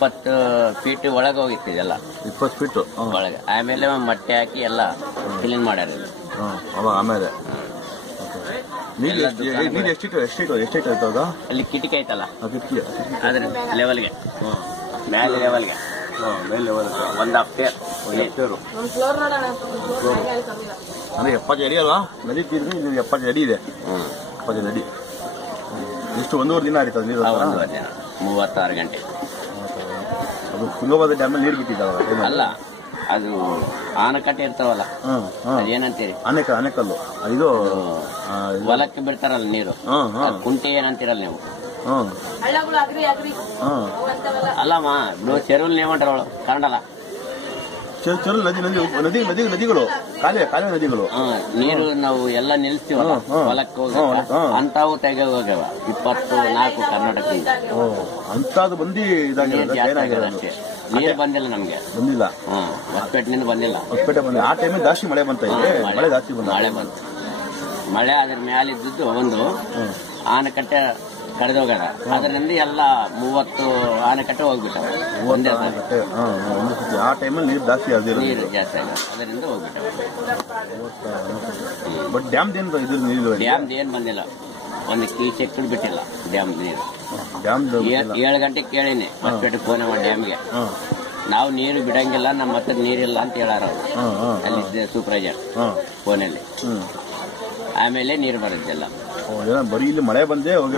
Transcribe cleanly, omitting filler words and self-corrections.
20 feet ಒಳಗೆ ಹೋಗಿತ್ತಿದೆಲ್ಲ. 20 feet ಒಳಗೆ. ಆಮೇಲೆ ಮೊಟ್ಟೆ ಹಾಕಿ ಎಲ್ಲ ಕ್ಲೀನ್ ಮಾಡ್ಯಾರ. ಆಮೇಲೆ ನೀರು ಎಷ್ಟಿಟ್ಟು ಅಲ್ಲಿ ಕಿಟಕಿ ಐತಲ್ಲ ಕಿಟಕಿ ಅದ್ರ ಲೆವೆಲ್ಗೆ, ಮೇಲೆ ಲೆವೆಲ್ಗೆ, ಮೇಲ್ ಲೆವೆಲ್ 1.5 ಫೇರ್. ಅಂದ್ರೆ 70 ಅಡಿ ಅಲ್ವಾ ನದಿ ತೀರ್ದು? ಇದು 70 ಅಡಿ ಇದೆ. 70 ಅಡಿ. ಎಷ್ಟು 1.5 ದಿನ ಆಯ್ತು ನೀರು? 36 ಗಂಟೆ. ಅದು ತುಂಗಭದ್ರಾ ಡ್ಯಾಮ್ ನೀರು ಬಿಟ್ಟಿದ್ದಾವಲ್ಲ? ಅಲ್ಲ, ಅದು ಆನಕಟ್ಟೆ ಇರ್ತಾವಲ್ಲ, ಏನಂತೀರಿ? ಆನೆಕಲ್ಲು. ಇದು ಹೊಲಕ್ಕೆ ಬಿಡ್ತಾರಲ್ಲ ನೀರು, ಕುಂಟೆ ಏನಂತೀರಲ್ಲ ನೀವು? ಅಲ್ಲಮ್ಮ, ಚೆರುವಲ್ ನೇಮಂಟಾರ ಕಾಣಲ್ಲ. ಚೆರುವಲ್ ನದಿಗಳು, ಕಾಲುವೆ ನದಿಗಳು. ನೀರು ನಾವು ಎಲ್ಲ ನಿಲ್ಲಿಸ್ತೀವಲ್ಲ ಹೊಲಕ್ಕೆ ಹೋಗಿ, ಅಂತಾವು ತೆಗೆ ಹೋಗ್ಯಾವ 24 ಕರ್ನಾಟಕದಿಂದ. ಅಂತದ್ದು ಬಂದು ಅಷ್ಟೇ, ನೀರು ಬಂದಿಲ್ಲ ನಮ್ಗೆ. ಬಂದಿಲ್ಲ. ಹೊಸಪೇಟೆನಿಂದ ಬಂದಿಲ್ಲ. ಹೊಸಪೇಟೆ ಬಂದಿಲ್ಲ. ಆ ಟೈಮಿಗೆ ಜಾಸ್ತಿ ಮಳೆ ಬಂತ? ಮಳೆ ಜಾಸ್ತಿ ಮಳೆ ಬಂತು. ಮಳೆ ಅದ್ರ ಮೇಲೆ ಇದ್ದಿದ್ದು ಒಂದು ಆನೆಕಟ್ಟೆ ಕಳೆದೋಗ್ಯಾರ. ಅದರಿಂದ ಎಲ್ಲ 30 ಆನೆಕಟ್ಟೆ ಹೋಗ್ಬಿಟ್ಟವ ಒಂದೇ ಸತಿ. ಆ ಟೈಮಲ್ಲಿ ನೀರು ಜಾಸ್ತಿ ಆಗಿದೆ. ನೀರು ಜಾಸ್ತಿ ಆಗ ಅದರಿಂದ ಹೋಗ್ಬಿಟ್ಟವ. ಬಟ್ ಡ್ಯಾಮ್ ಏನ್ ಬಂದಿಲ್ಲ, ಒಂದು ಕೀಸೆಕ್ಟು ಬಿಟ್ಟಿಲ್ಲ ಡ್ಯಾಮ್ ನೀರು. 7 ಗಂಟೆಗೆ ಕೇಳೀನಿ ಹೊಸಪೇಟೆ ಫೋನ್ ಮಾಡಿ ಡ್ಯಾಮ್ಗೆ, ನಾವು ನೀರು ಬಿಡಂಗಿಲ್ಲ, ನಮ್ಮ ಹತ್ರ ನೀರಿಲ್ಲ ಅಂತ ಹೇಳಾರ ಅಲ್ಲಿ ಸೂಪರ್ವೈಸರ್ ಫೋನಲ್ಲಿ. ಆಮೇಲೆ ನೀರು ಬರುತ್ತಿಲ್ಲ. ಬರೀ ಇಲ್ಲಿ ಮಳೆ ಬಂದೇ ಹೋಗಿ